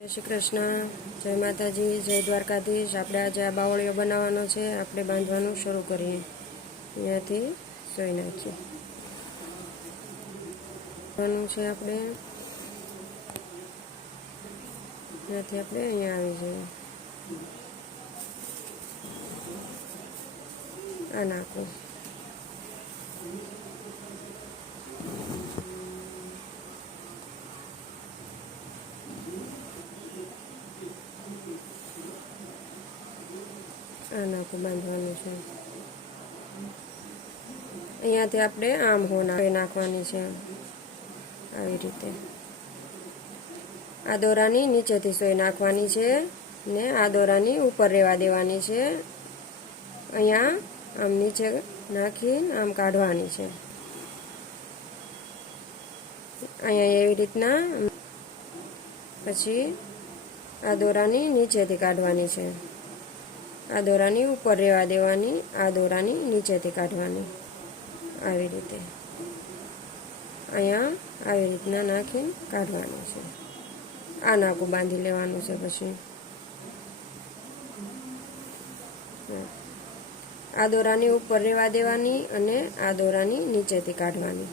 જય શ્રી કૃષ્ણ, જય માતાજી, જય દ્વારકાધીશ. આપણે આજે આ બાવળીઓ બનાવવાનો છે. આપણે બાંધવાનું શરૂ કરીએ. અહીંયાથી સોઈ નાખીએ. બાંધવાનું છે આપણે. અહીંયાથી આપણે અહીંયા આવી જઈએ. આ નાખું. આ નાખું બાંધવાનું છે. અહીંયાથી આપણે આમ હો નાખવાની છે. આવી રીતે. આ દોરાની નીચેથી સોય નાખવાની છે ને આ દોરાની ઉપર રહેવા દેવાની છે. અહીંયા આમ નીચે નાખીને આમ કાઢવાની છે. અહીંયા એવી રીતના પછી આ દોરાની નીચેથી કાઢવાની છે. આ દોરાની ઉપર રહેવા દેવાની, આ દોરાની નીચેથી કાઢવાની. આવી રીતે. અહીંયા આવી રીતના નાખીને કાઢવાનું છે. આ નાકું બાંધી લેવાનું છે પછી. આ દોરાની ઉપર રહેવા દેવાની અને આ દોરાની નીચેથી કાઢવાની.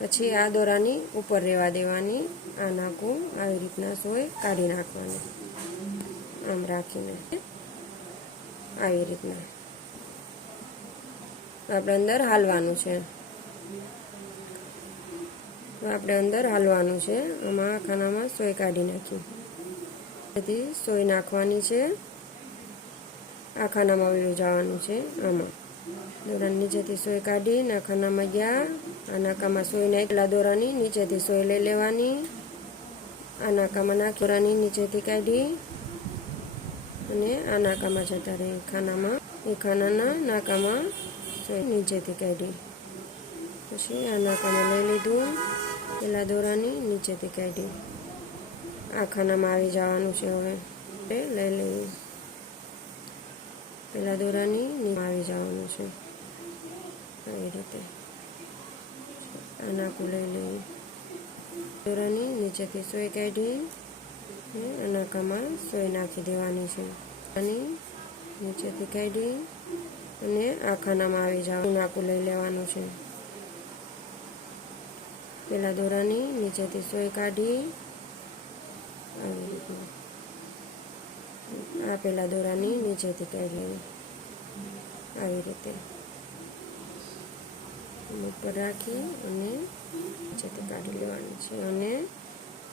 પછી આ દોરાની ઉપર રહેવા દેવાની. આ નાકું આવી રીતના સોય કાઢી નાખવાની. આમ રાખીને. આવી રીતના. આપણે અંદર હાલવાનું છે. આપણે અંદર હાલવાનું છે. આમાં ખાનામાં સોય કાઢી નાખી. તેથી સોય નાખવાની છે. આ ખાનામાં વયું જવાનું છે. આમાં. દોરાની નીચેથી સોય કાઢી આ ખાનામાં ગયા. આ નાકામાં સોય નાખેલા દોરાની નીચેથી સોય લઈ લેવાની. આ નાકામાં નાખી. દોરાની નીચેથી કાઢી. અને આ નાકામાં જતા રહે ખાનામાં. એ ખાનાના નાકામાં નીચેથી કાઢી. પછી આ નાકામાં લઈ લીધું. પેલા દોરાની નીચેથી કાઢી. આ ખાનામાં આવી જવાનું છે હવે. એ લઈ લેવું પેલા દોરાની આવી જવાનું છે. આવી રીતે. આ નાકું લઈ લેવું દોરાની નીચેથી સોય કાઢી. નાકામાં સોય નાખી દેવાની છે. અને નીચેથી કાઢી અને આ ખાનામાં આવી જાવ નાકું લઈ લેવાનું છે. પેલા દોરાની નીચેથી સોય કાઢી આવી રીતે. આ પેલા દોરાની નીચેથી કાઢી લેવી આવી રીતે. ઉપર રાખી અને નીચેથી કાઢી લેવાની છે. અને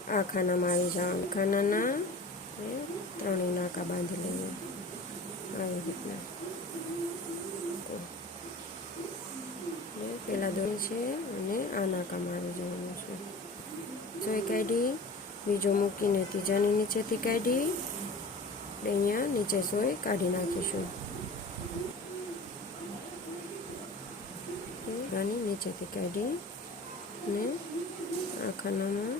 આ ખાનામાં આવી જવાનું ખાનાના ત્રણેય નાકા બાંધી લઈએ આવી રીતના. પેલા દોરી છે અને આ નાકામાં આવી જવાનું છે. સોય કાઢી બીજો મૂકીને ત્રીજાની નીચેથી કાઢી અહીંયા નીચે સોય કાઢી નાખીશું. નીચેથી કાઢી ને આ ખાનામાં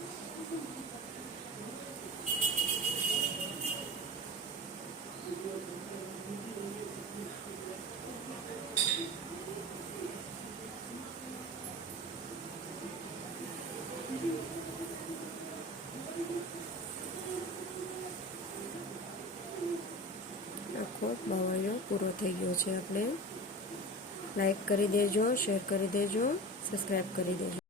આખો બાવળિયો પૂરો થઈ ગયો છે આપણે. લાઈક કરી દેજો શેર કરી દેજો સબસ્ક્રાઈબ કરી દેજો.